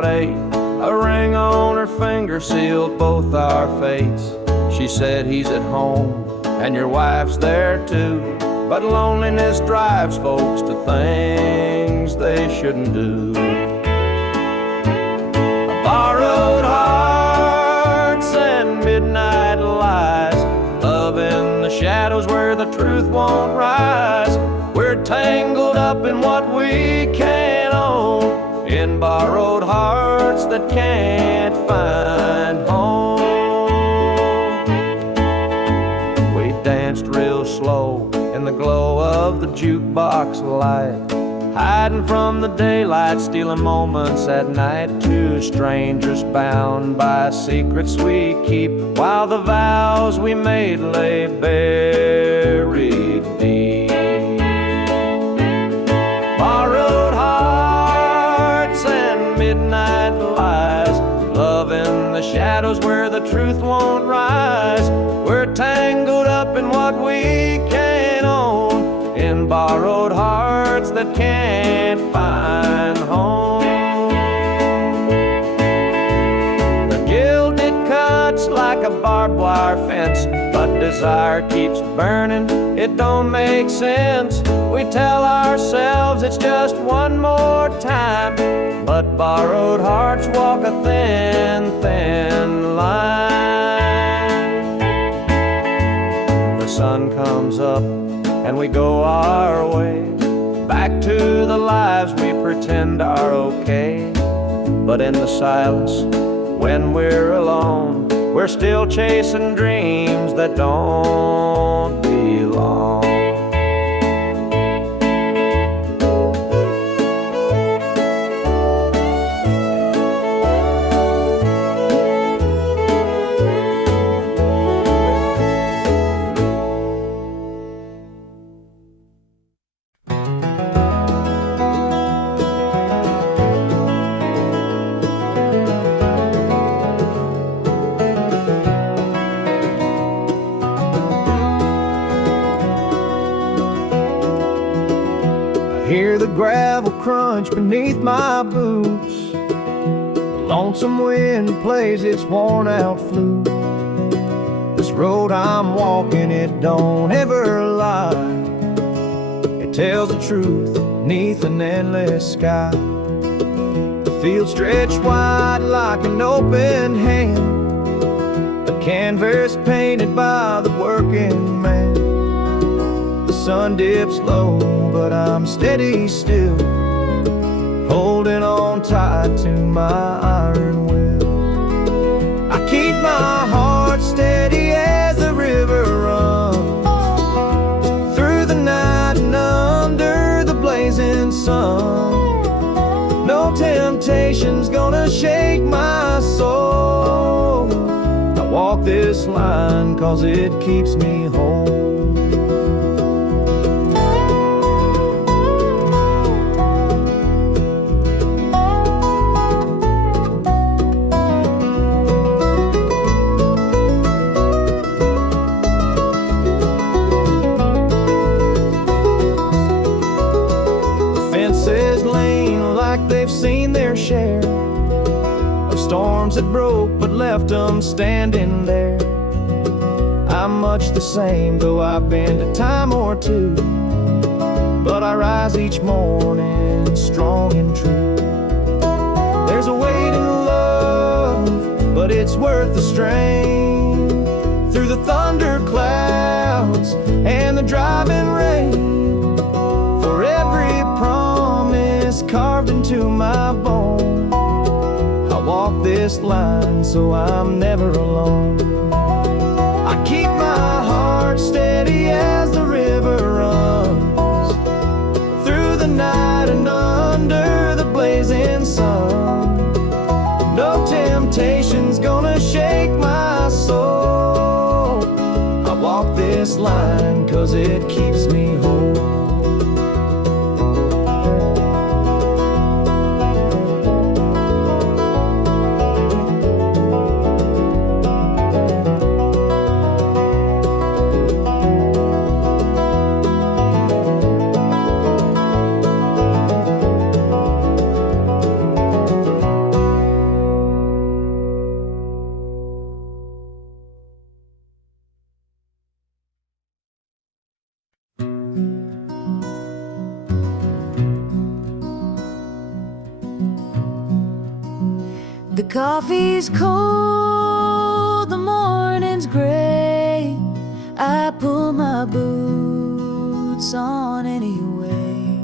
about 8. A ring on her finger sealed both our fates. She said he's at home and your wife's there too, but loneliness drives folks to things they shouldn't do. Borrowed hearts and midnight lies, love in the shadows where the truth won't rise. We're tangled up in what we can't own, in borrowed hearts that can't find home. We danced real slow in the glow of the jukebox light, hiding from the daylight, stealing moments at night. Two strangers bound by secrets we keep, while the vows we made lay buried deep. Borrowed hearts and midnight lies, love in the shadows where the truth won't rise. We're tangled up in what we can't own, in borrowed hearts that can't find home. The gilded cuts like a barbed wire fence, but desire keeps burning, it don't make sense. We tell ourselves it's just one more time, but borrowed hearts walk a thin, thin line. The sun comes up and we go our way, back to the lives we pretend are okay. But in the silence, when we're alone, we're still chasing dreams that don't belong. Hear the gravel crunch beneath my boots, the lonesome wind plays its worn out flute. This road I'm walking, it don't ever lie, it tells the truth neath an endless sky. The field stretched wide like an open hand, a canvas painted by the working man. The sun dips low, but I'm steady still, holding on tight to my iron will. I keep my heart steady as the river runs, through the night and under the blazing sun. No temptation's gonna shake my soul. I walk this line 'cause it keeps me whole. Seen their share of storms that broke but left them standing there. I'm much the same, though I've been a time or two, but I rise each morning strong and true. There's a weight in love, but it's worth the strain, through the thunder clouds and the driving rain. For every promise carved into my bone, I walk this line so I'm never alone. I keep my heart steady as the river runs, through the night and under the blazing sun. No temptation's gonna shake my soul. I walk this line 'cause it keeps me whole. The coffee's cold, the morning's gray. I pull my boots on anyway.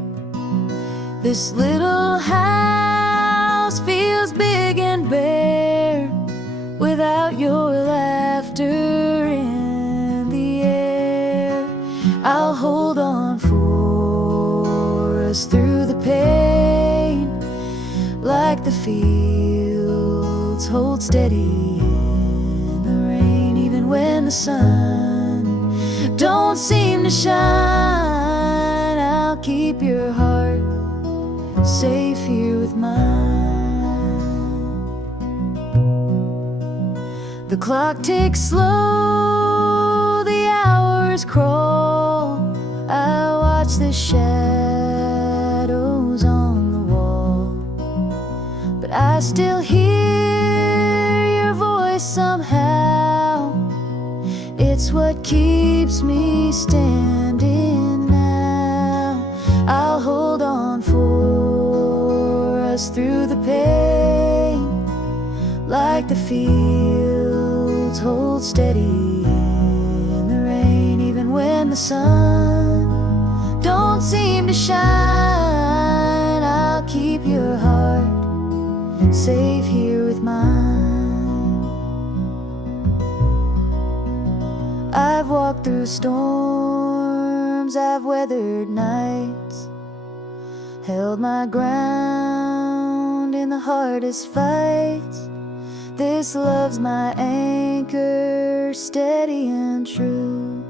This little house feels big and bare without your laughter in the air. I'll hold on for us through the pain, like the fields hold steady in the rain. Even when the sun don't seem to shine, I'll keep your heart safe here with mine. The clock ticks slow, the hours crawl. I watch the shadows on the wall, but I still hear your voice somehow. It's what keeps me standing now. I'll hold on for us through the pain, like the fields hold steady in the rain. Even when the sun don't seem to shine, I'll keep your heart safe here with mine. I've walked through storms, I've weathered nights, held my ground in the hardest fights. This love's my anchor, steady and true,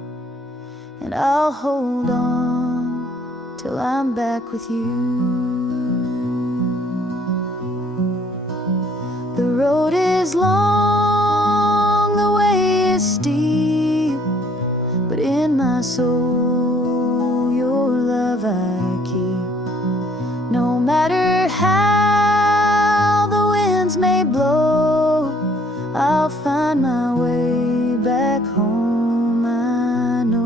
and I'll hold on till I'm back with you. The road is long, the way is steep, but in my soul your love I keep. No matter how the winds may blow, I'll find my way back home, I know.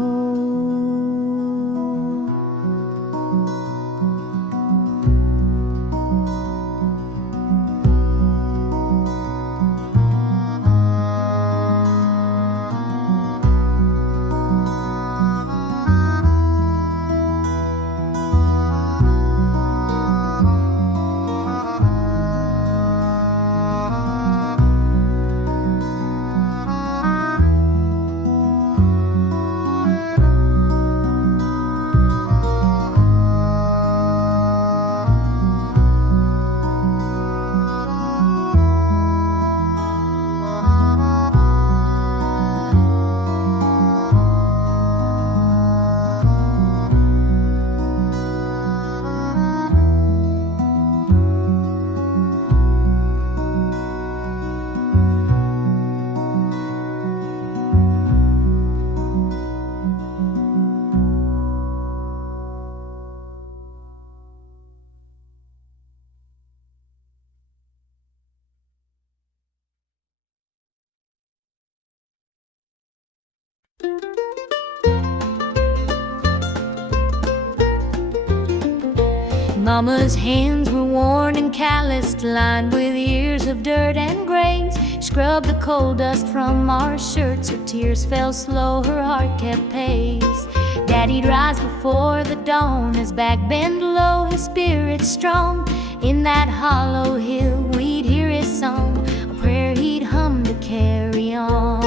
Mama's hands were worn and calloused, lined with years of dirt and graze. Scrubbed the coal dust from our shirts, her tears fell slow, her heart kept pace. Daddy'd rise before the dawn, his back bent low, his spirit strong. In that hollow hill we'd hear his song, a prayer he'd hum to carry on.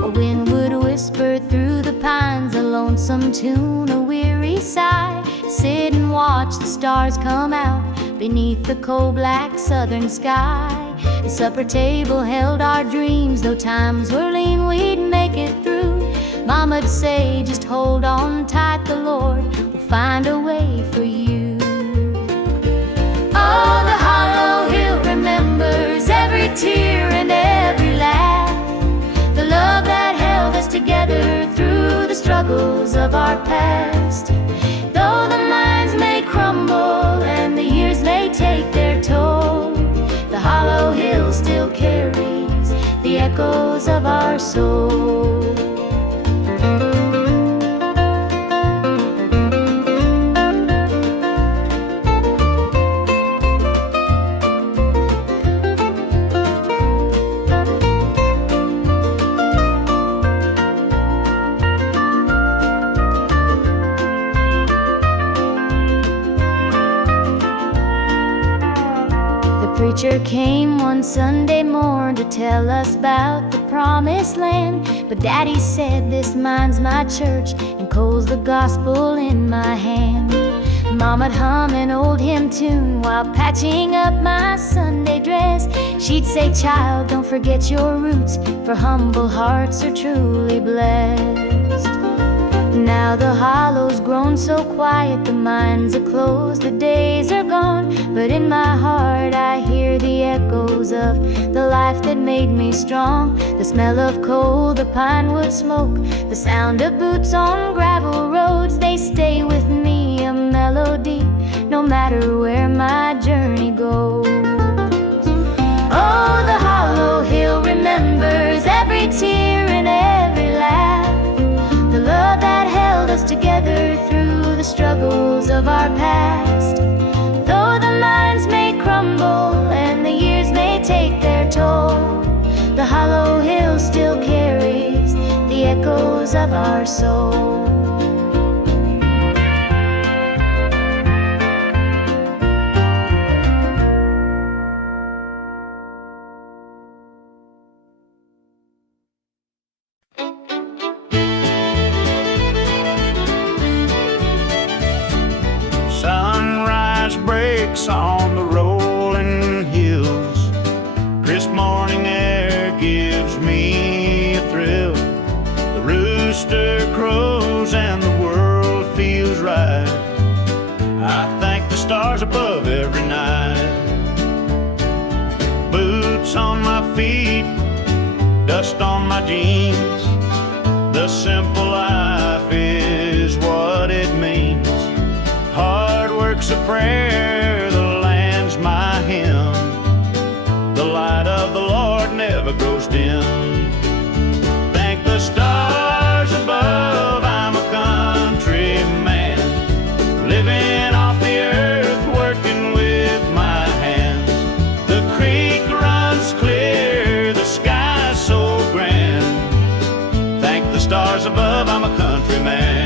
A wind would whisper through the pines, a lonesome tune, a weary sigh. Sit and watch the stars come out beneath the coal-black southern sky. The supper table held our dreams, though times were lean, we'd make it through. Mama'd say, just hold on tight, the Lord will find a way for you. Oh, the hollow hill remembers every tear and every laugh, the love that held us together through the struggles of our past. Though the minds may crumble and the years may take their toll, the hollow hill still carries the echoes of our soul. Preacher came one Sunday morn to tell us about the promised land. But Daddy said, this mine's my church, and coal's the gospel in my hand. Mama'd hum an old hymn tune while patching up my Sunday dress. She'd say, child, don't forget your roots, for humble hearts are truly blessed. Now the hollow's grown so quiet, the mines are closed, the days are gone. But in my heart I hear the echoes of the life that made me strong. The smell of coal, the pine wood smoke, the sound of boots on gravel roads, they stay with me, a melody, no matter where my journey goes. Oh, the hollow hill remembers every tear and every laugh, the love that held us together through the struggles of our past. Though the mines may crumble and the years may take their toll, the hollow hill still carries the echoes of our soul. Sunrise breaks on the rolling hills. Crisp morning air gives me a thrill. The rooster crows and the world feels right. I thank the stars above every night. Boots on my feet, dust on my jeans. The simple life is what it means. Hard work's a prayer, the land's my hymn. The light of the Lord never grows dim. Thank the stars above, I'm a country man, living off the earth, working with my hands. The creek runs clear, the sky's so grand. Thank the stars above, I'm a country man.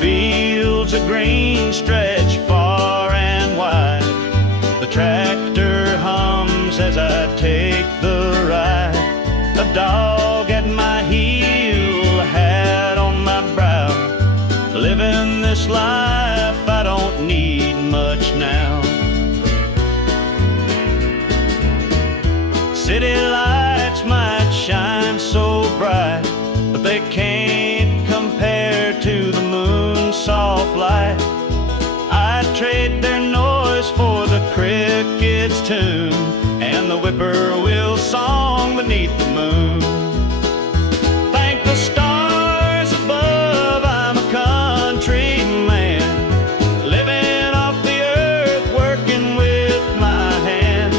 Fields of green stretch far and wide. The tractor hums as I take the ride. A dog at my heel, a hat on my brow. Living this life, I don't need much now. City lights might shine so bright, but they can't compare to the moon's soft light. I'd trade their noise for the cricket's tune and the whippoorwill song beneath the moon. Thank the stars above, I'm a country man, living off the earth, working with my hands.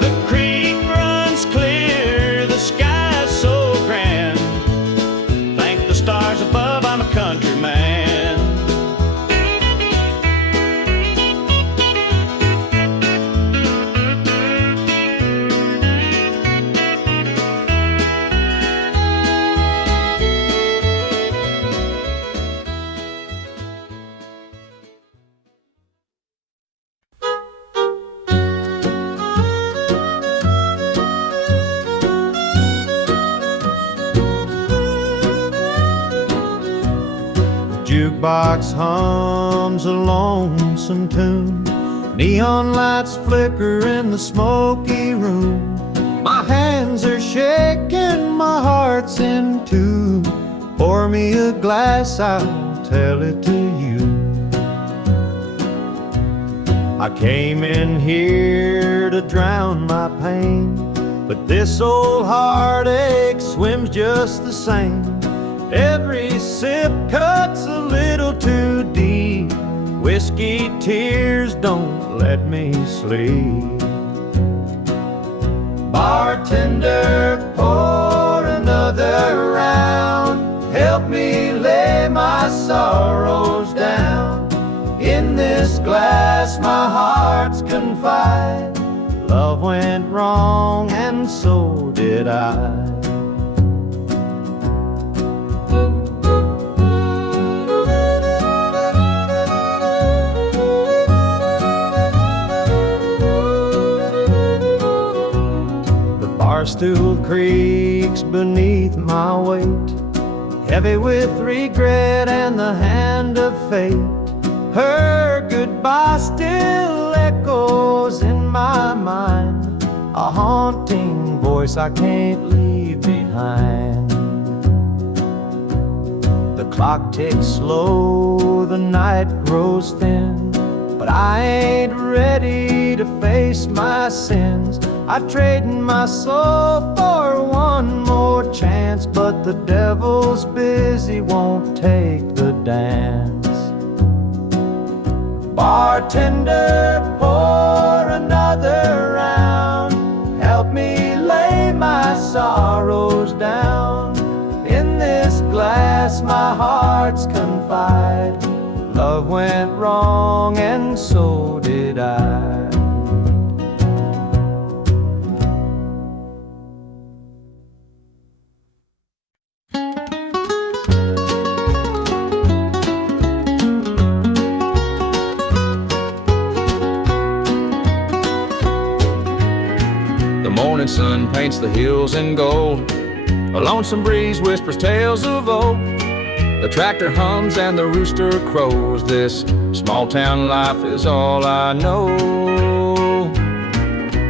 The creek runs clear, the sky's so grand. Thank the stars above, I'm a country man. Jukebox hums a lonesome tune. Neon lights flicker in the smoky room. My hands are shaking, my heart's in tune. Pour me a glass, I'll tell it to you. I came in here to drown my pain, but this old heartache swims just the same. Every sip cuts a little too deep. Whiskey tears don't let me sleep. Bartender, pour another round. Help me lay my sorrow confide. Love went wrong and so did I. Barstool creaks beneath my weight, heavy with regret and the hand of fate. Her goodbye still echoes in my mind, a haunting voice I can't leave behind. The clock ticks slow, the night grows thin, but I ain't ready to face my sins. I'd trade my soul for one more chance, but the devil's busy, won't take the dance. Bartender, pour another round. Help me lay my sorrows down. In this glass my heart's confide. Love went wrong and so did I. The morning sun paints the hills in gold. A lonesome breeze whispers tales of old. The tractor hums and the rooster crows. This small town life is all I know.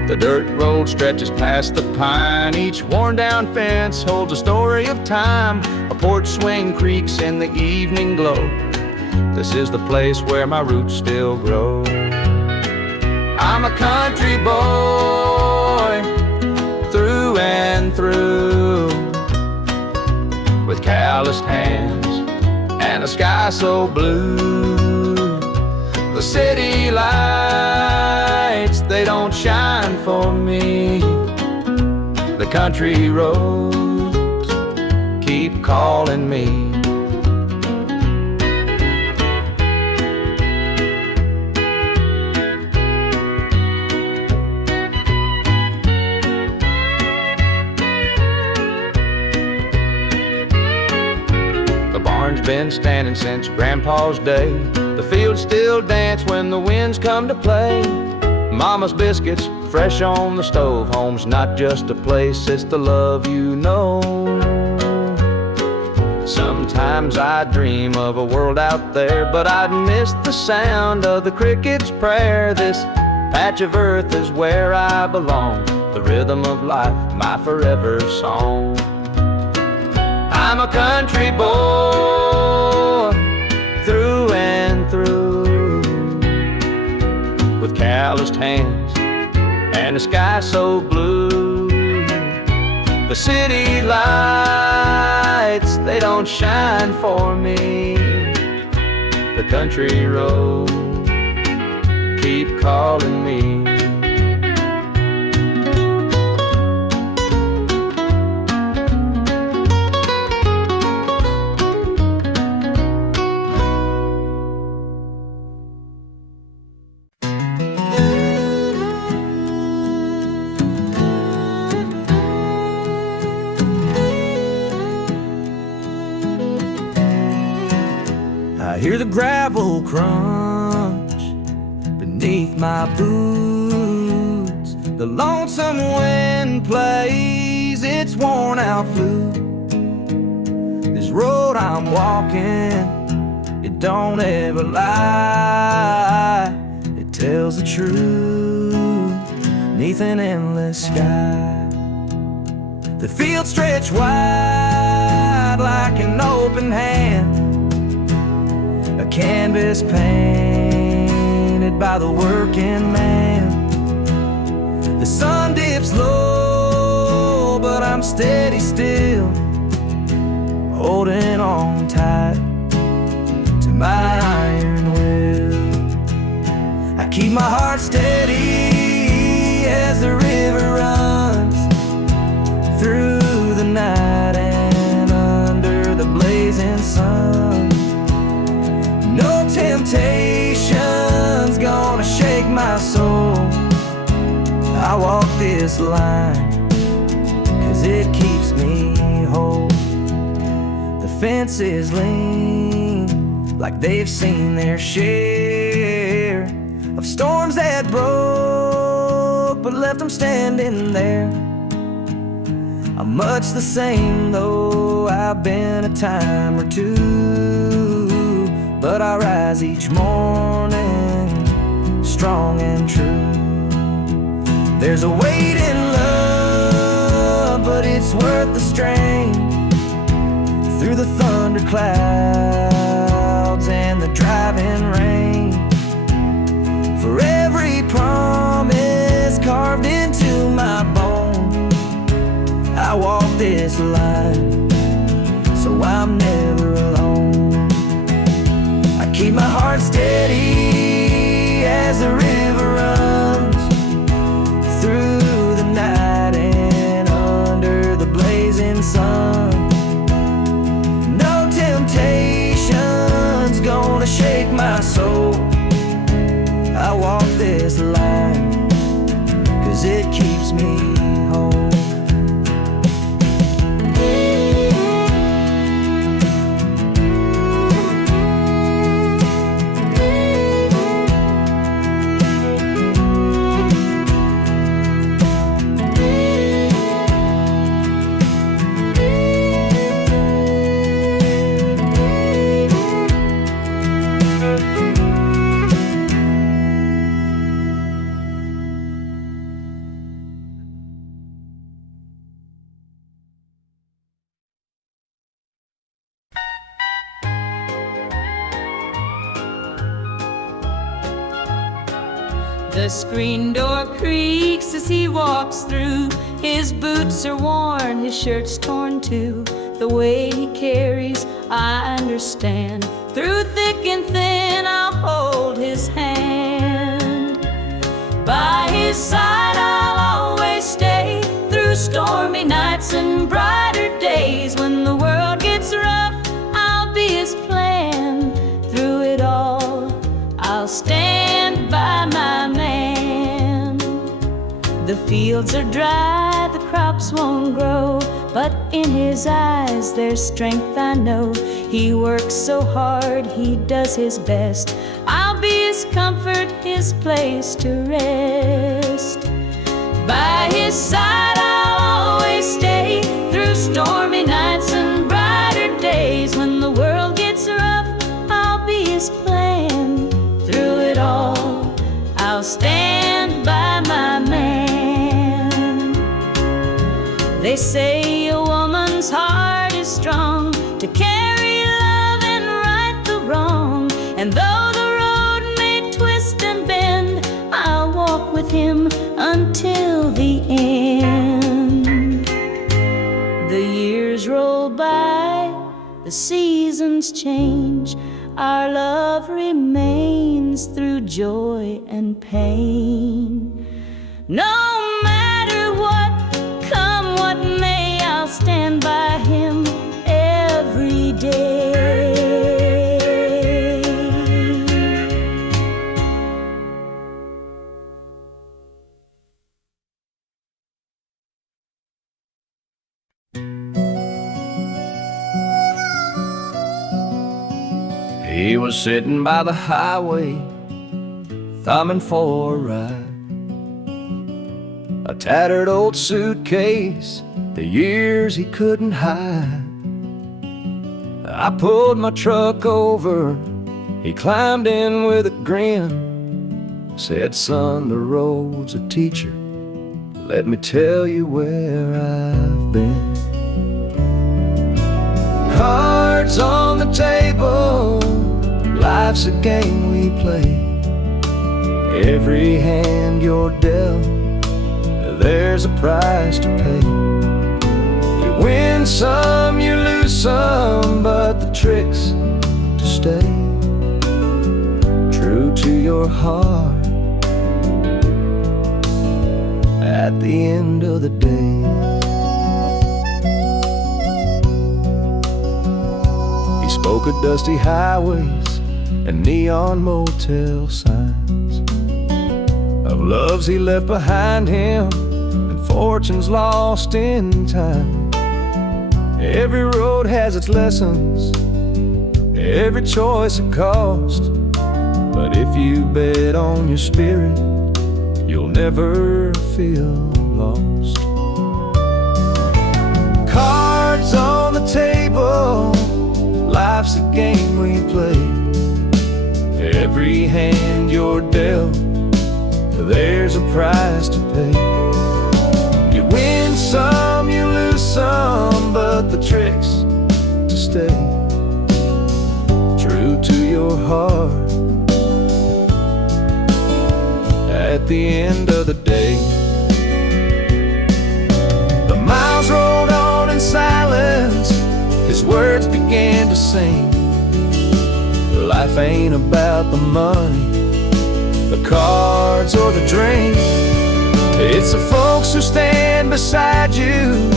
The dirt road stretches past the pine. Each worn down fence holds a story of time. A porch swing creaks in the evening glow. This is the place where my roots still grow. I'm a country boy through and through, with calloused hands and a sky so blue. The city lights, they don't shine for me. The country roads keep calling me. Been standing since Grandpa's day. The fields still dance when the winds come to play. Mama's biscuits fresh on the stove. Home's not just a place, it's the love you know. Sometimes I dream of a world out there, but I'd miss the sound of the cricket's prayer. This patch of earth is where I belong. The rhythm of life, my forever song. I'm a country boy through and through, with calloused hands and a sky so blue. The city lights, they don't shine for me. The country roads keep calling me. I hear the gravel crunch beneath my boots. The lonesome wind plays its worn out flute. This road I'm walking, it don't ever lie. It tells the truth neath an endless sky. The fields stretch wide like an open hand, a canvas painted by the working man. The sun dips low, but I'm steady still, holding on tight to my iron will. I keep my heart steady as the river runs through the night and under the blazing sun. No temptation's gonna shake my soul. I walk this line 'cause it keeps me whole. The fences lean like they've seen their share of storms that broke but left them standing there. I'm much the same though I've been a time or two, but I rise each morning strong and true. There's a weight in love, but it's worth the strain. Through the thunder clouds and the driving rain, for every promise carved into my bone, I walk this line so I'm never alone. I keep my heart steady as the river runs through the night and under the blazing sun. No temptation's gonna shake my soul. I walk this line 'cause it keeps me whole. The screen door creaks as he walks through. His boots are worn, his shirt's torn too. The way he carries, I understand. Through thick and thin, I'll hold his hand. By his side, I'll always stay. Through stormy nights and brighter days. When the world gets rough, I'll be his plan. Through it all, I'll stand by my man. The fields are dry, the crops won't grow, but in his eyes there's strength, I know. He works so hard, he does his best. I'll be his comfort, his place to rest. By his side I'll always stay. Through stormy nights and brighter days. When the world gets rough, I'll be his plan. Through it all, I'll stand by my man. They say a woman's heart is strong to carry love and right the wrong. And though the road may twist and bend, I'll walk with him until the end. The years roll by, the seasons change. Our love remains through joy and pain. No matter what, come what may, I'll stand by him every day. He was sitting by the highway, thumbing for a ride. A tattered old suitcase, the years he couldn't hide. I pulled my truck over, he climbed in with a grin. Said, son, the road's a teacher, let me tell you where I've been. Cards on the table, life's a game we play. Every hand you're dealt, there's a price to pay. You win some, you lose some, but the trick's to stay true to your heart at the end of the day. He spoke of dusty highways and neon motel signs, of loves he left behind him, and fortunes lost in time. Every road has its lessons, every choice a cost. But if you bet on your spirit, you'll never feel lost. Cards on the table, life's a game we play. Every hand you're dealt, there's a price to pay. You win some, you lose some, but the trick's to stay true to your heart at the end of the day. The miles rolled on in silence, his words began to sing. Life ain't about the money, the cards or the drink. It's the folks who stand beside you,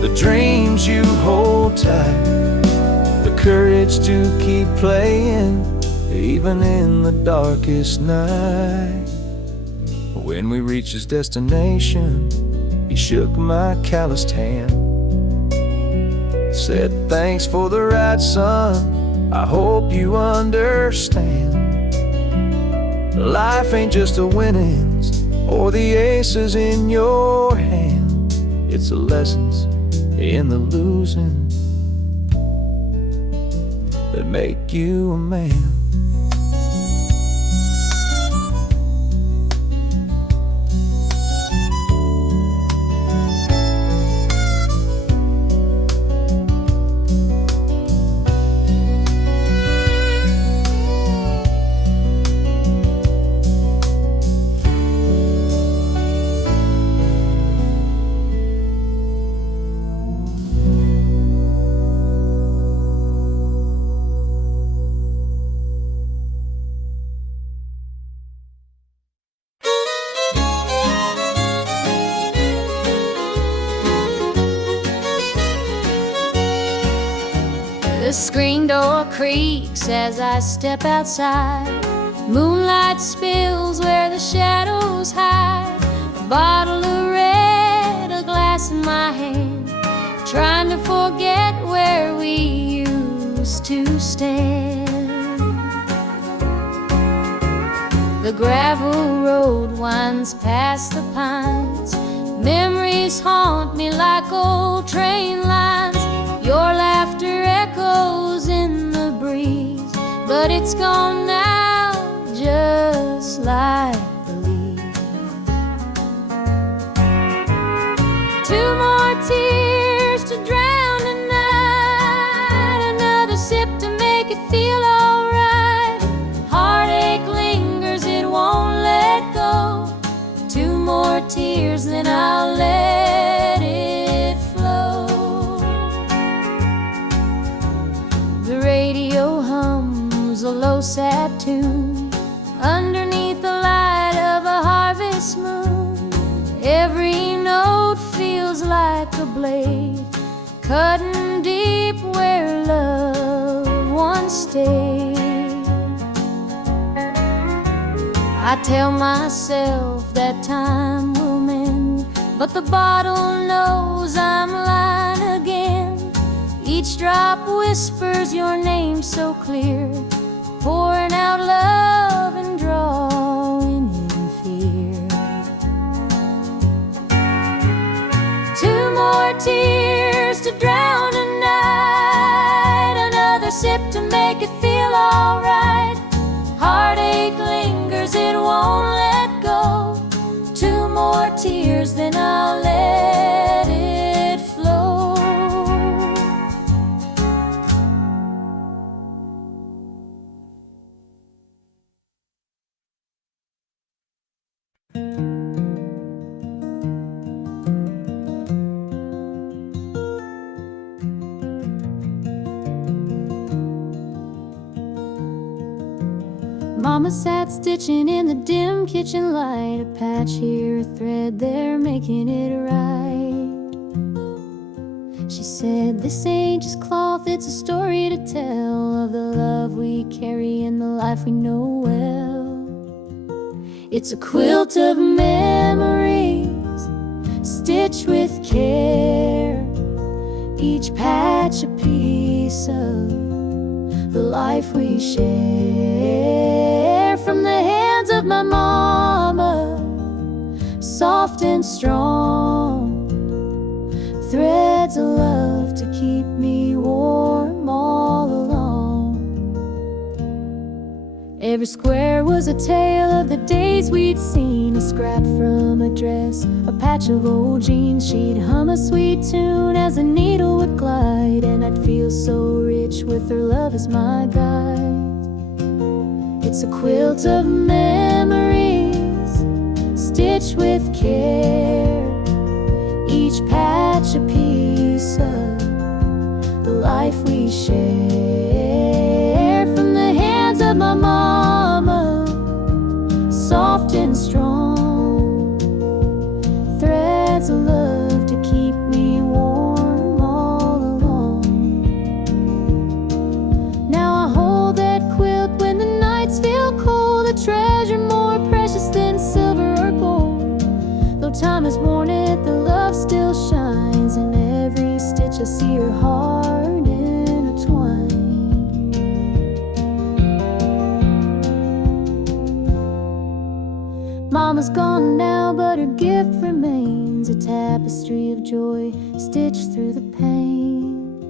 the dreams you hold tight, the courage to keep playing even in the darkest night. When we reached his destination, he shook my calloused hand, said, "Thanks for the ride, son, I hope you understand. Life ain't just the winnings or the aces in your hand. It's the lessons in the losing that make you a man." The screen door creaks as I step outside. Moonlight spills where the shadows hide. A bottle of red, a glass in my hand, trying to forget where we used to stand. The gravel road winds past the pines. Memories haunt me like old train lines. Your laughter echoes in the breeze, but it's gone now, just like the leaves. Two more tears to drown the night, another sip to make it feel alright. Heartache lingers, it won't let go. Two more tears, then I'll let it flow. The radio hums a low sad tune underneath the light of a harvest moon. Every note feels like a blade cutting deep where love once stayed. I tell myself that time will mend, but the bottle knows I'm lying again. Each drop whispers your name so clear, pouring out love and drawing in fear. Two more tears to drown a night, another sip to make it feel alright. Heartache lingers, it won't let go. Two more tears, then I'll let it flow. Mama sat stitching in the dim kitchen light, a patch here, a thread there, making it right. She said, "This ain't just cloth, it's a story to tell of the love we carry and the life we know well. It's a quilt of memories, stitched with care, each patch a piece of the life we share. From the hands of my mama, soft and strong, threads of love to keep me warm all along. Every square was a tale of the days we'd seen, a scrap from a dress, a patch of old jeans. She'd hum a sweet tune as the needle would glide, and I'd feel so rich with her love as my guide. It's a quilt of memories, stitched with care, each patch a piece of the life we share. From the hands of my mama, soft and strong, threads of love to keep me warm all along. Now I hold that quilt when the nights feel cold, a treasure more precious than silver or gold. Though time has worn it, the love still shines. In every stitch I see her heart intertwined. Mama's gone now, but her gift remains, a tapestry of joy stitched through the pain.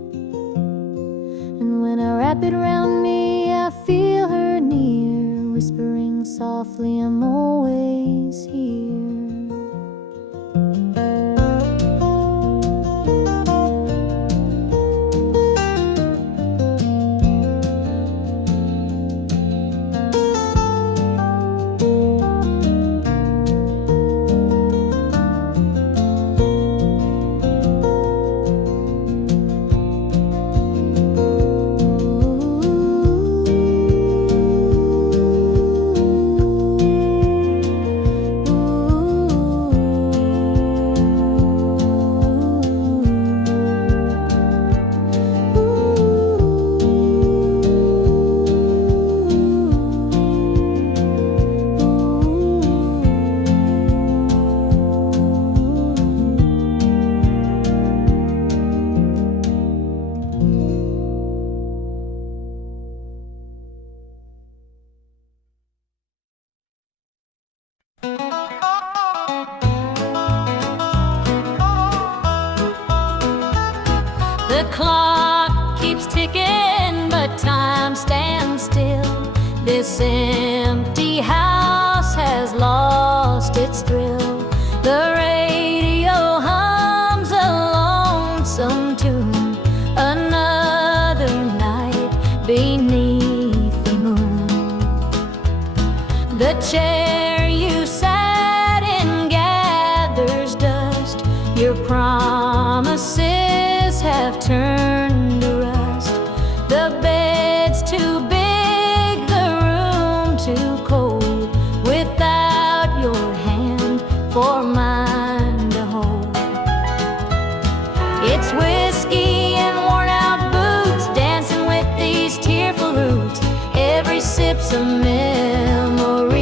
And when I wrap it around me, I feel her near, whispering softly, I'm always here. The clock keeps ticking, but time stands still. This empty house has lost its thrill. The radio hums a lonesome tune, another night beneath the moon. The chair you sat in gathers dust, your promises have turned to rust. The bed's too big, the room too cold, without your hand for mine to hold. It's whiskey and worn out boots, dancing with these tearful roots. Every sip's a memory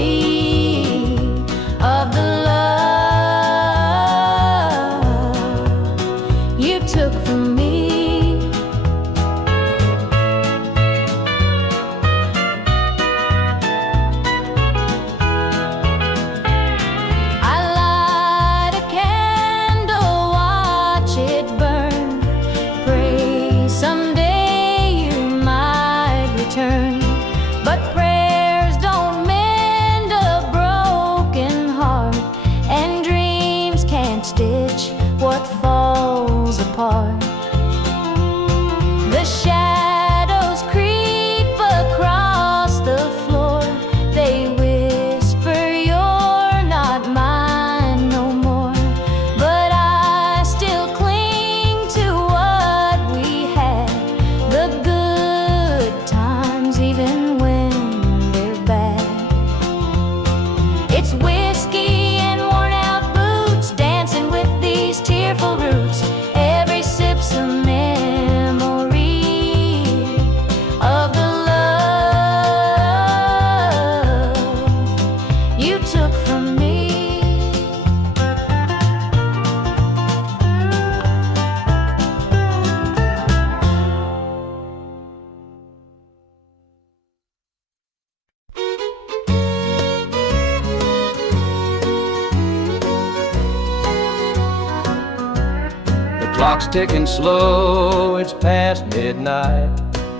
Clock's ticking slow, it's past midnight.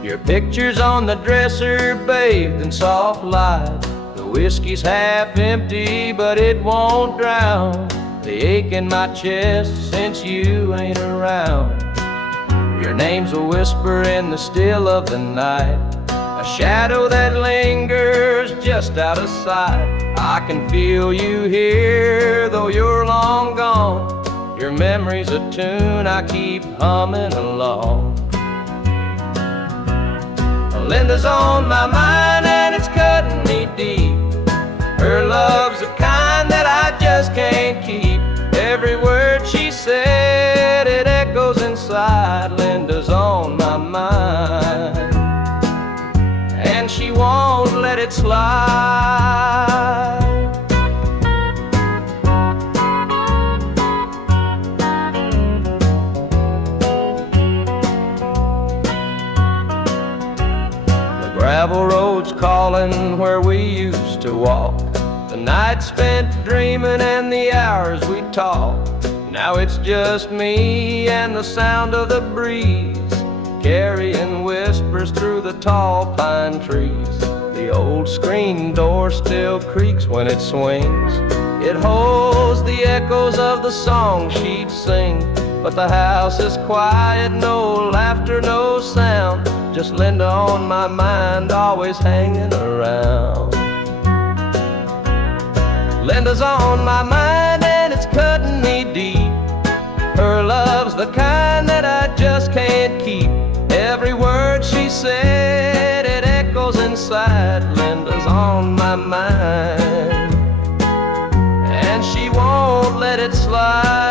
Your picture's on the dresser, bathed in soft light. The whiskey's half empty, but it won't drown the ache in my chest since you ain't around. Your name's a whisper in the still of the night, a shadow that lingers just out of sight. I can feel you here, though you're long gone. Your memory's a tune I keep humming along. Linda's on my mind and it's cutting me deep. Her love's the kind that I just can't keep. Every word she said, it echoes inside. Linda's on my mind, and she won't let it slide. The gravel road's calling where we used to walk. The night spent dreaming and the hours we talked. Now it's just me and the sound of the breeze, carrying whispers through the tall pine trees. The old screen door still creaks when it swings. It holds the echoes of the song she'd sing. But the house is quiet, no laughter, no sound. Just Linda on my mind, always hanging around. Linda's on my mind and it's cutting me deep. Her love's the kind that I just can't keep. Every word she said, it echoes inside. Linda's on my mind, and she won't let it slide.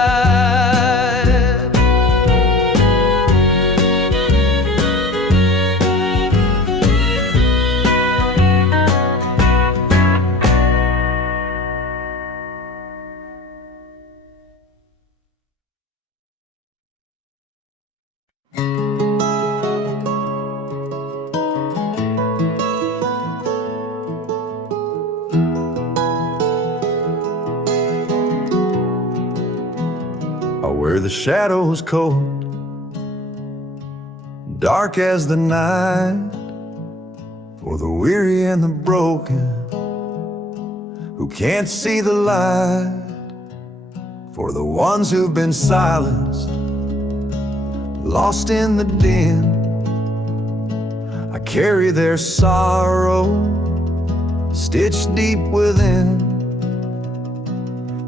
Where the shadows cold, dark as the night, for the weary and the broken who can't see the light, for the ones who've been silenced, lost in the din. I carry their sorrow stitched deep within.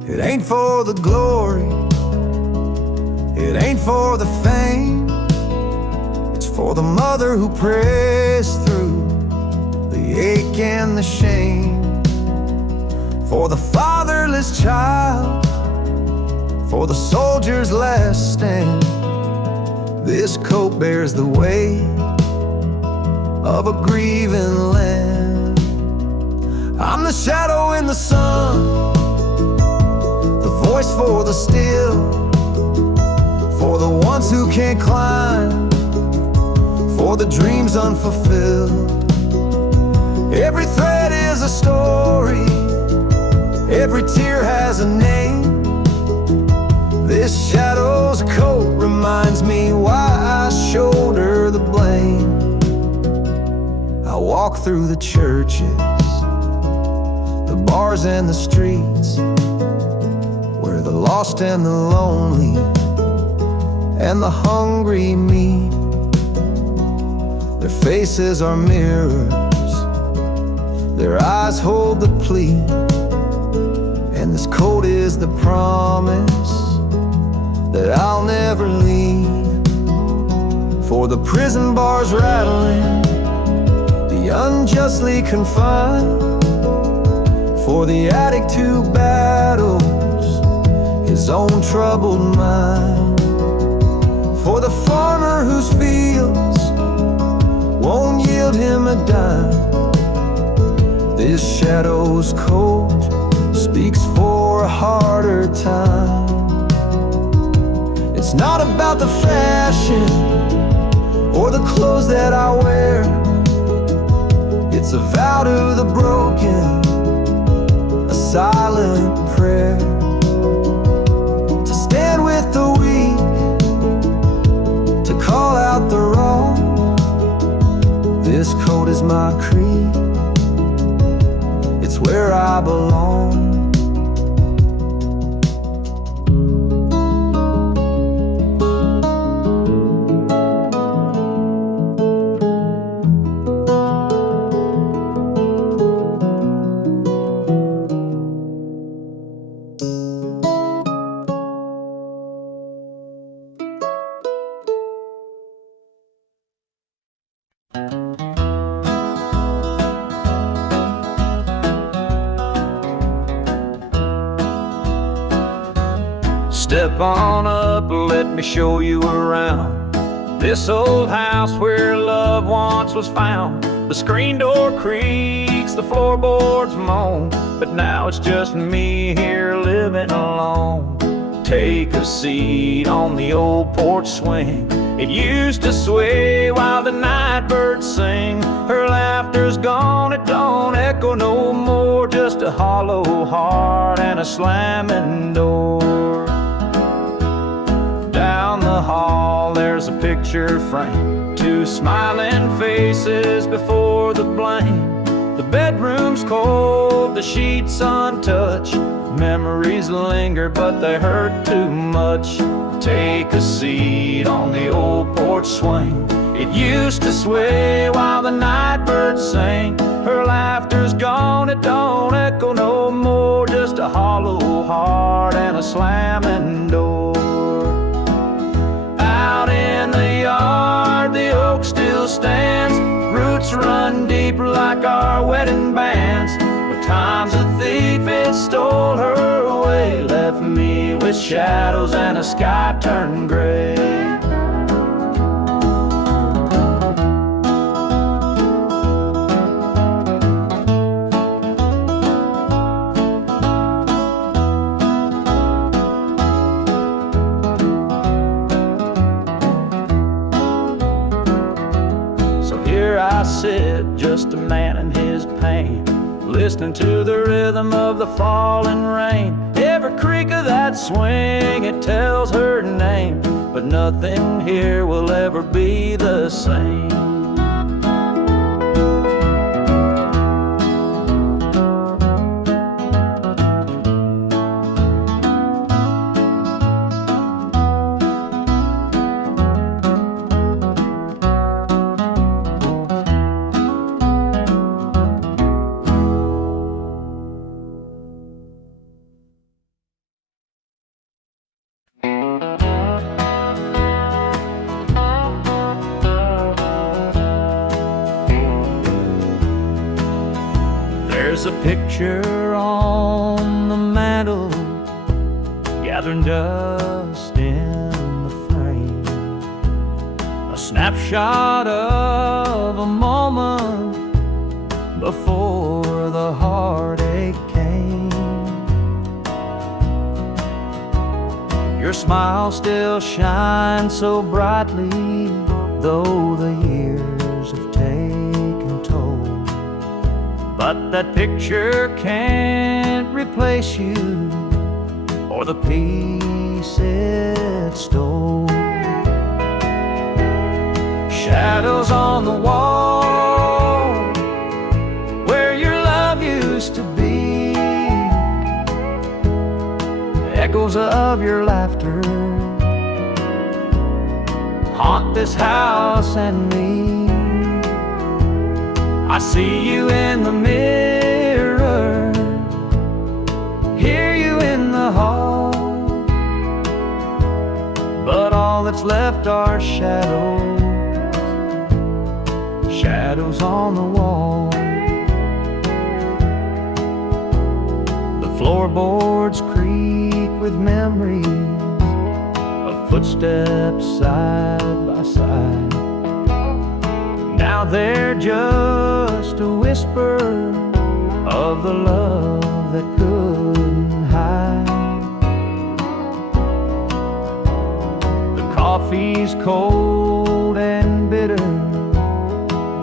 It ain't for the glory, it ain't for the fame. It's for the mother who prays through the ache and the shame, for the fatherless child, for the soldier's last stand. This coat bears the weight of a grieving land. I'm the shadow in the sun, the voice for the still, for the ones who can't climb, for the dreams unfulfilled. Every thread is a story, every tear has a name. This shadow's coat reminds me why I shoulder the blame. I walk through the churches, the bars and the streets, where the lost and the lonely and the hungry meet. Their faces are mirrors, their eyes hold the plea, and this coat is the promise that I'll never leave. For the prison bars rattling, the unjustly confined, for the addict who battles his own troubled mind, for the farmer whose fields won't yield him a dime. This shadow's coat speaks for a harder time. It's not about the fashion or the clothes that I wear. It's a vow to the broken, a silent prayer, to stand with the weak I belong. Step on up, let me show you around this old house where love once was found. The screen door creaks, the floorboards moan, but now it's just me here living alone. Take a seat on the old porch swing. It used to sway while the night birds sing. Her laughter's gone, it don't echo no more, just a hollow heart and a slamming door. Down the hall there's a picture frame, two smiling faces before the blame. The bedroom's cold, the sheets untouched. Memories linger but they hurt too much. Take a seat on the old porch swing. It used to sway while the night birds sang. Her laughter's gone, it don't echo no more, just a hollow heart and a slamming door. Out in the yard, the oak still stands. Roots run deep like our wedding bands. But time's a thief, it stole her away, left me with shadows and a sky turned gray. I sit, just a man in his pain, listening to the rhythm of the falling rain. Every creak of that swing, it tells her name, but nothing here will ever be the same. There's a picture on the mantle, gathering dust in the frame. A snapshot of a moment before the heartache came. Your smile still shines so brightly, though the years have taken toll. But that picture can't replace you or the peace it stole. Shadows on the wall where your love used to be, echoes of your laughter haunt this house and me. I see you in the mirror, hear you in the hall, but all that's left are shadows, shadows on the wall. The floorboards creak with memories of footsteps side by side. Now they're just a whisper of the love that couldn't hide. The coffee's cold and bitter,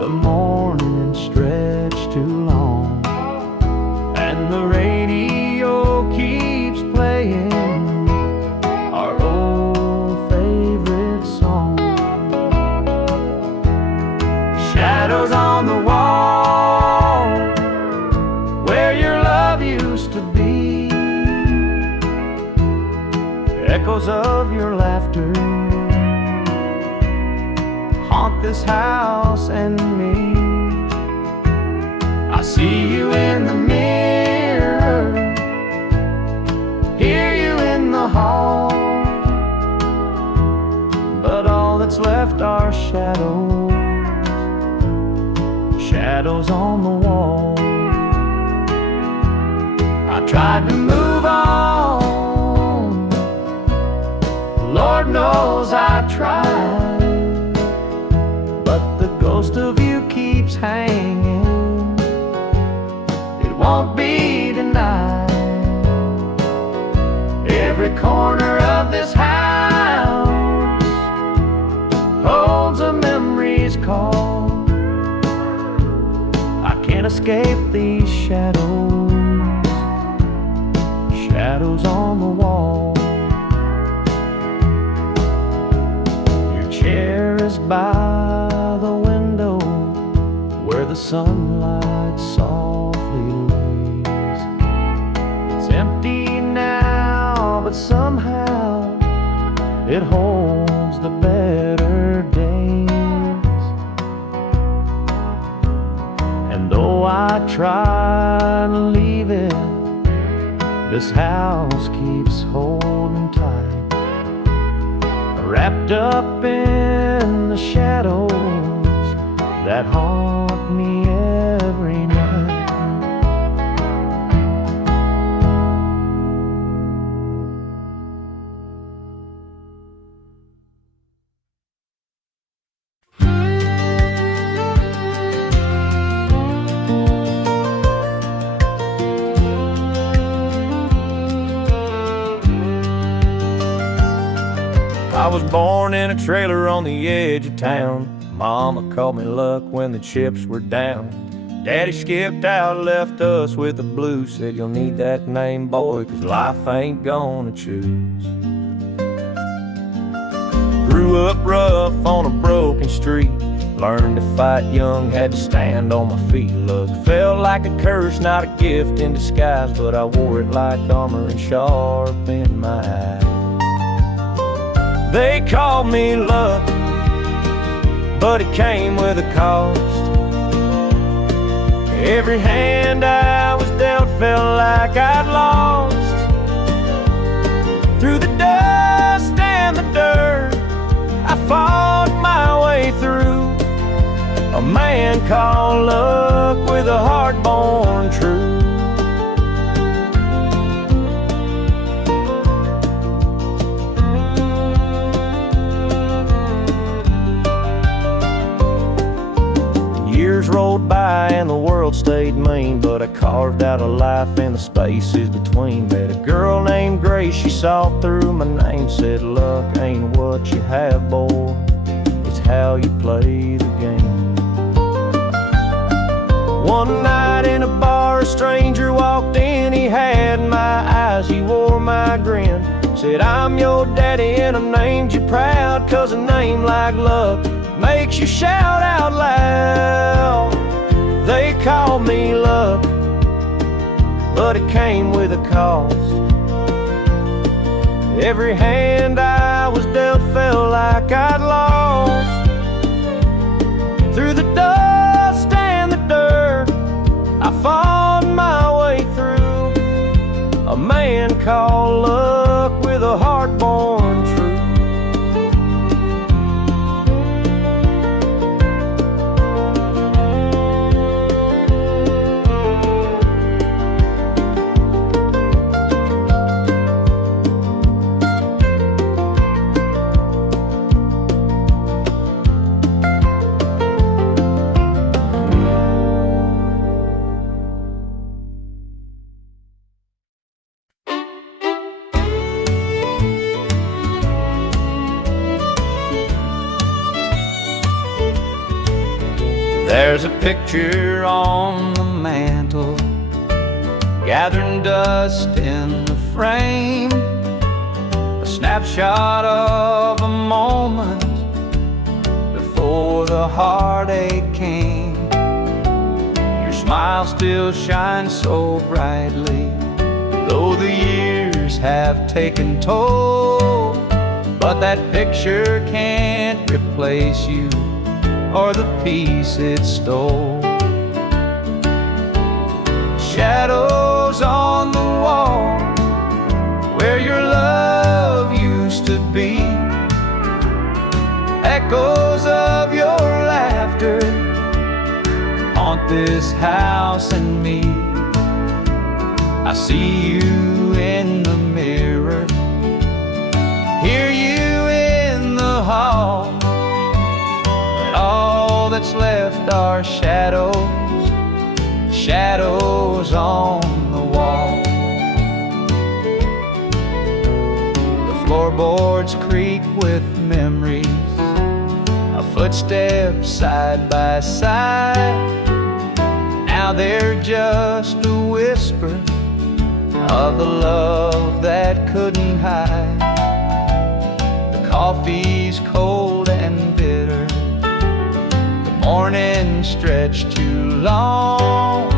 the morning stretched too long, and the radio keeps playing our old favorite song. Shadows on the wall where your love echoes of your laughter haunt this house and me. I see you in the mirror, hear you in the hall, but all that's left are shadows, shadows on the wall. I tried to move on, Lord knows I tried, but the ghost of you keeps hanging, it won't be denied. Every corner of this house holds a memory's call. I can't escape these shadows, shadows on the wall. Your chair is by the window where the sunlight softly lays. It's empty now, but somehow it holds the better days. And though I try to leave it, this house keeps holding tight, wrapped up in the shadows that haunt me every night. I was born in a trailer on the edge of town. Mama called me luck when the chips were down. Daddy skipped out, left us with the blues. Said you'll need that name, boy, 'cause life ain't gonna choose. Grew up rough on a broken street. Learned to fight young, had to stand on my feet. Luck felt like a curse, not a gift in disguise, but I wore it like armor and sharp in my eye. They called me luck, but it came with a cost. Every hand I was dealt felt like I'd lost. Through the dust and the dirt, I fought my way through. A man called luck with a heart born true. Years rolled by and the world stayed mean, but I carved out a life in the spaces between. Met a girl named Grace, she saw through my name, said luck ain't what you have, boy, it's how you play the game. One night in a bar, a stranger walked in, he had my eyes, he wore my grin. Said I'm your daddy and I named you proud, 'cause a name like luck makes you shout out loud. They called me luck, but it came with a cost. Every hand I was dealt felt like I'd lost. Through the dust and the dirt, I fought my way through. A man called luck with a heart born true. There's a picture on the mantle, gathering dust in the frame, a snapshot of a moment before the heartache came. Your smile still shines so brightly, though the years have taken toll. but that picture can't replace you or the peace it stole. Shadows on the wall where your love used to be, echoes of your laughter haunt this house and me. I see you in the mirror, hear you in the hall, but all that's left are shadows, shadows on the wall. The floorboards creak with memories of footsteps side by side. Now they're just a whisper of the love that couldn't hide. The coffee's cold and bitter, the morning stretched too long,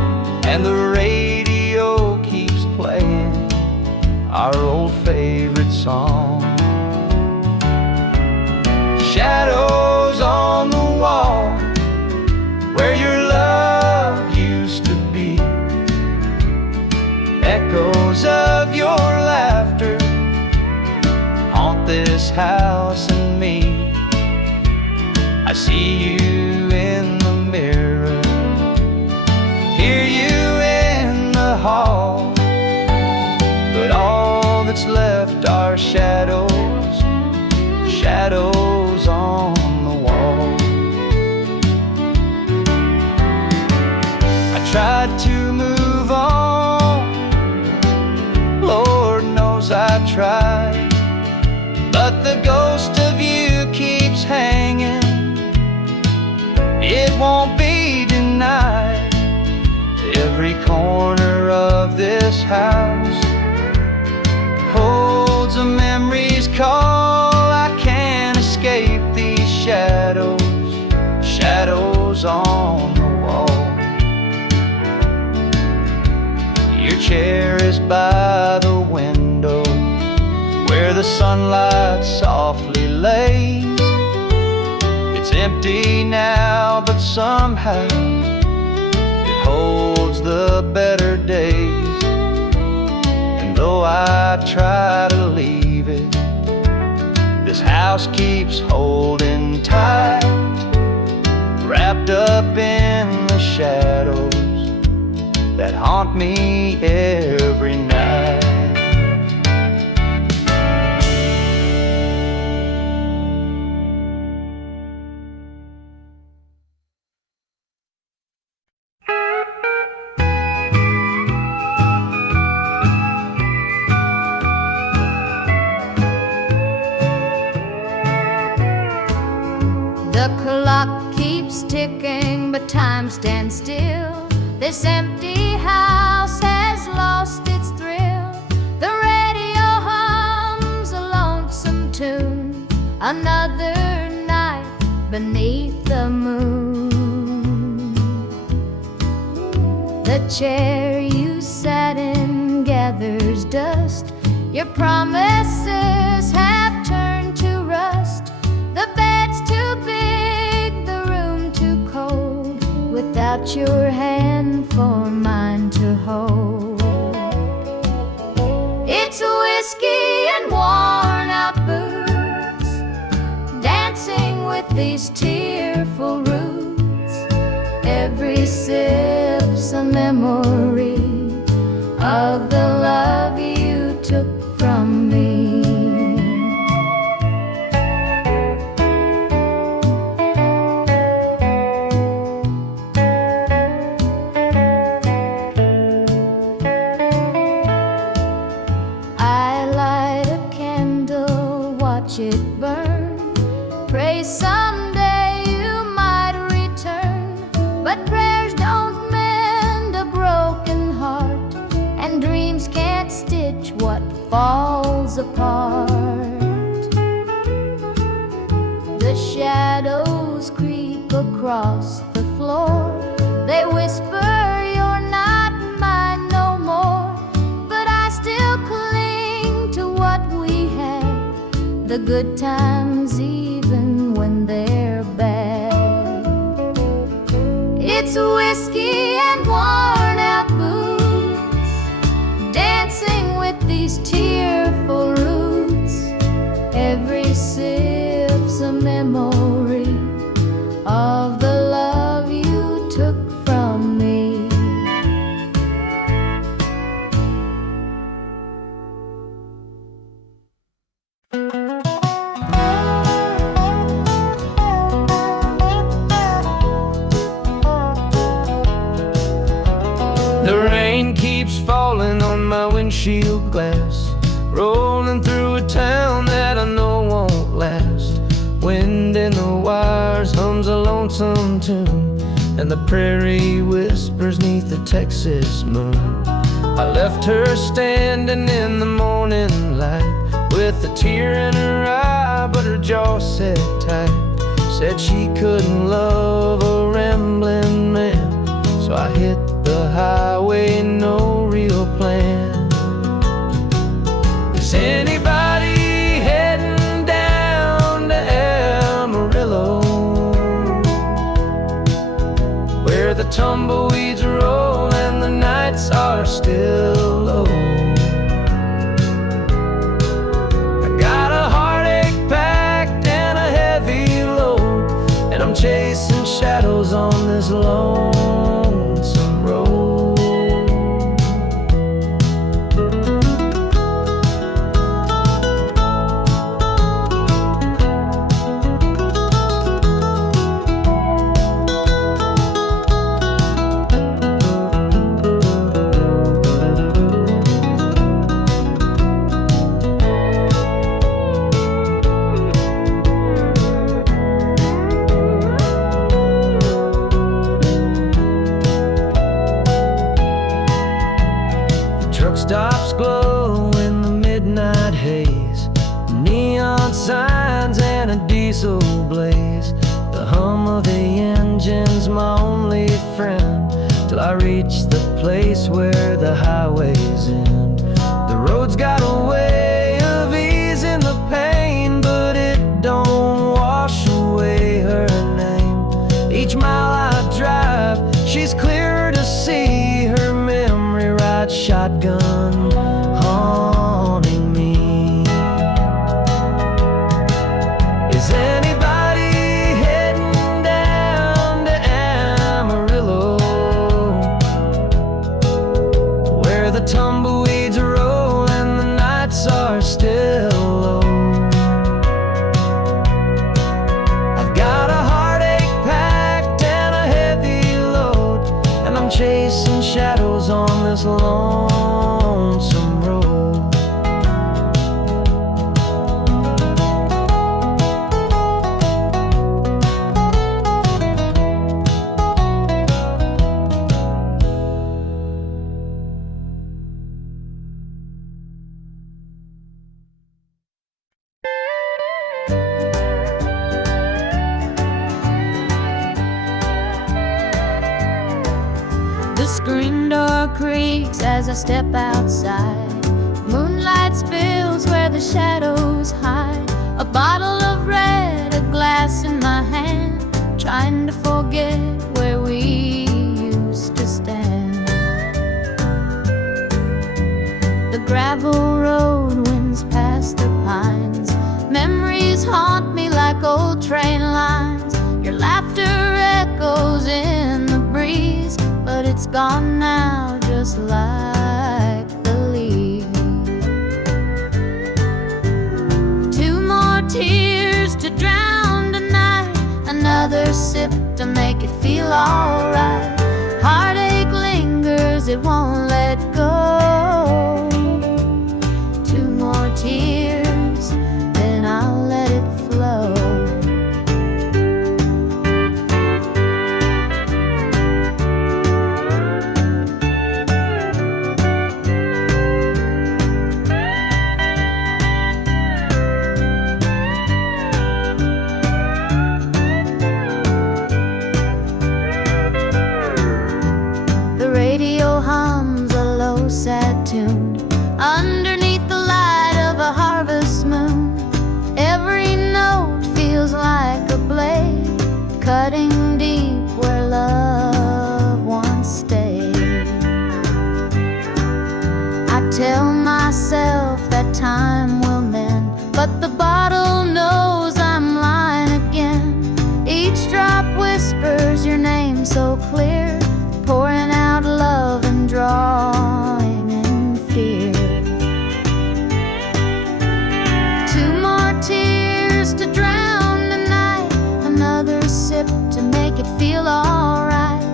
and the radio keeps playing our old favorite song. Shadows on the wall where your love used to be, echoes of your laughter haunt this house and me. I see you in the mirror, hear you in the hall, but all that's left are shadows, shadows on the wall. I tried to move on, Lord knows I tried, but the ghost of you keeps hanging. It won't be denied. Every corner of this house holds a memory's call. I can't escape these shadows, shadows on the wall. Your chair is by the window where the sunlight softly lays. It's empty now, but somehow it holds the better days. And though I try to leave it, this house keeps holding tight, wrapped up in the shadows that haunt me every night. The clock keeps ticking, but time stands still. This empty house has lost its thrill. The radio hums a lonesome tune, another night beneath the moon. The chair you sat in gathers dust. Your promises have turned to rust. The bed's too big, the room too cold, without your hand for mine to hold. It's whiskey and worn out boots, dancing with these tearful roots. Every sip's a memory of the love you took from me. It burn, pray someday you might return, but prayers don't mend a broken heart, and dreams can't stitch what falls apart. The shadows creep across the floor, they whisper you're not mine no more, but I still cling to what we had, the good times even when they're bad. It's whiskey and worn out boots, dancing with these tearful roots. Every sip's a memory of the love you took from me. The rain keeps falling on my windshield glass, rolling through a town that I know won't last. Wind in the wires hums a lonesome tune, and the prairie whispers neath the Texas moon. I left her standing in the morning light, with a tear in her eye, but her jaw set tight. Said she couldn't love a rambling man, so I hit the highway, no real plan. Is anybody heading down to Amarillo, where the tumbleweeds roll and the nights are still low? I got a heartache packed and a heavy load, and I'm chasing shadows on this lonesome road. Truck stops glow in the midnight haze, neon signs and a diesel blaze. The hum of the engine's my only friend, till I reach the place where the highways end. The road's got a way of easing the pain, but it don't wash away her name. Each mile I drive, she's clearer to see, her memory rides shotgun, haunting me. Is anybody heading down to Amarillo, where the tumbleweeds roll and the nights are still low? I've got a heartache packed and a heavy load, and I'm chasing shadows on this lonesome road. The screen door creaks as I step outside. Moonlight spills where the shadows hide. A bottle of red, a glass in my hand, trying to forget where we used to stand. The gravel road winds past the pines. Memories haunt me like old train lines. Your laughter echoes in the breeze, but it's gone now, just like the leaves. Two more tears to drown tonight, another sip to make it feel alright. Heartache lingers, it won't let go. Two more tears, then I'll let it flow. tell myself that time will mend, but the bottle knows I'm lying again. Each drop whispers your name so clear, pouring out love and drawing in fear. Two more tears to drown the night, another sip to make it feel alright.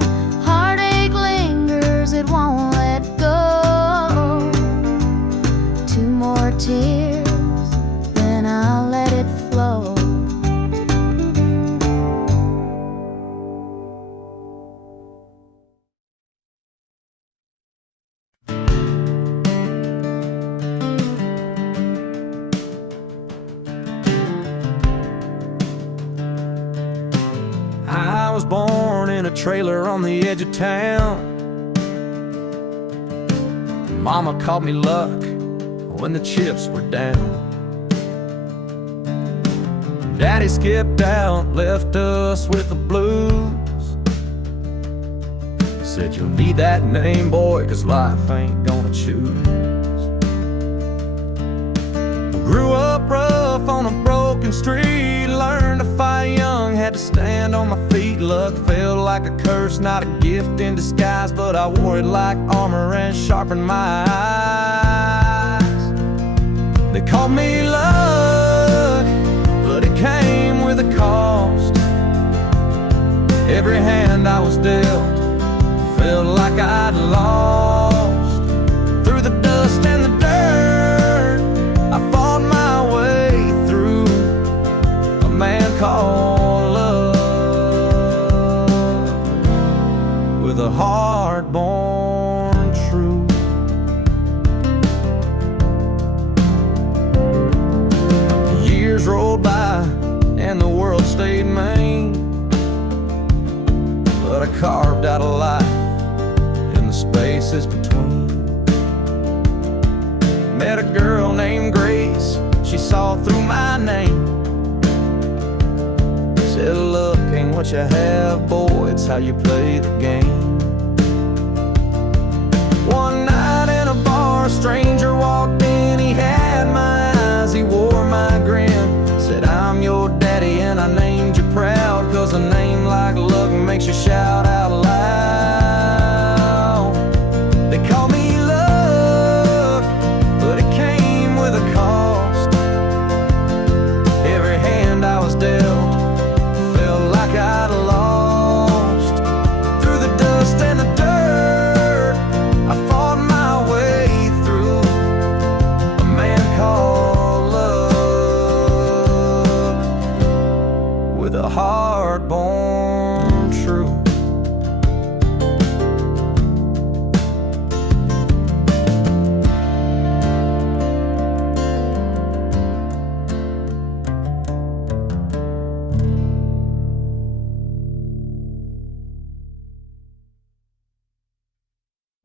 Heartache lingers, it won't let go. Two more tears, then I'll let it flow. I was born in a trailer on the edge of town. Mama called me luck when the chips were down. Daddy skipped out, left us with the blues. Said you'll need that name, boy, 'cause life ain't gonna choose. Grew up rough on a broken street, learned to fight young, had to stand on my feet. Luck felt like a curse, not a gift in disguise, but I wore it like armor and sharpened my eyes. They called me luck, but it came with a cost. Every hand I was dealt felt like I'd lost. Through the dust and the dirt, I fought my way through a man called love, with a hard-born truth. Years rolled by and the world stayed mean, but I carved out a life in the spaces between. Met a girl named Grace, she saw through my name. Said, look, ain't what you have, boy, it's how you play the game. One night in a bar, a stranger walked in, he had my eyes, he wore my grin. Said, I'm your daddy and I named you proud, 'cause a name like luck makes you shout out loud.